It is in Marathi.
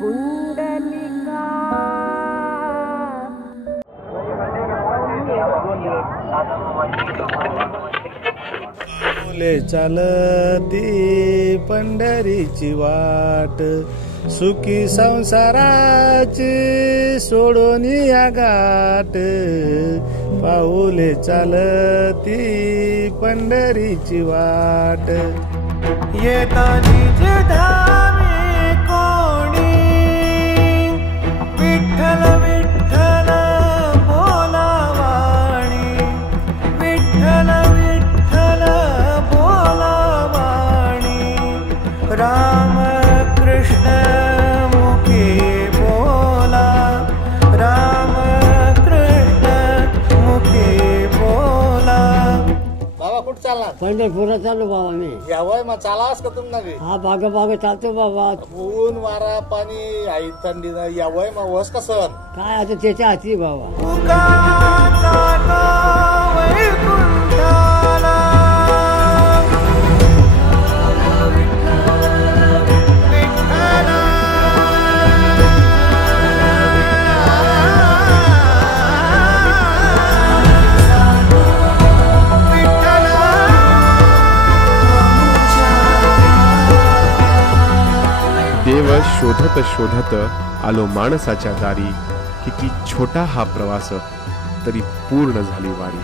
पुंडलिका फुले चालती पंढरीची वाट, सुखी संसाराची सोडून या गाठ. पाऊले चालती पंढरीची वाट, येता निज धामी कोणी, विठ्ठल विठ्ठल बोलावाणी, विठ्ठल विठ्ठल बोलावाणी. राम कृष्ण मुखी बोला, राम कृष्ण मुखी बोला. बाबा कुठं चालणार? पंढरपुरात चालू बाबा मी. यावय मग चालास का तुम्ही नगे? हा बाग चालतो बाबा. ऊन वारा पाणी आई थंडी यावय मग वस का सण? काय आता त्याच्या हाती बाबा. उगा जातो वैकुंठाला, देव शोधत शोधत आलो माणसाच्या दारी. किती छोटा हा प्रवास तरी पूर्ण झाली वारी.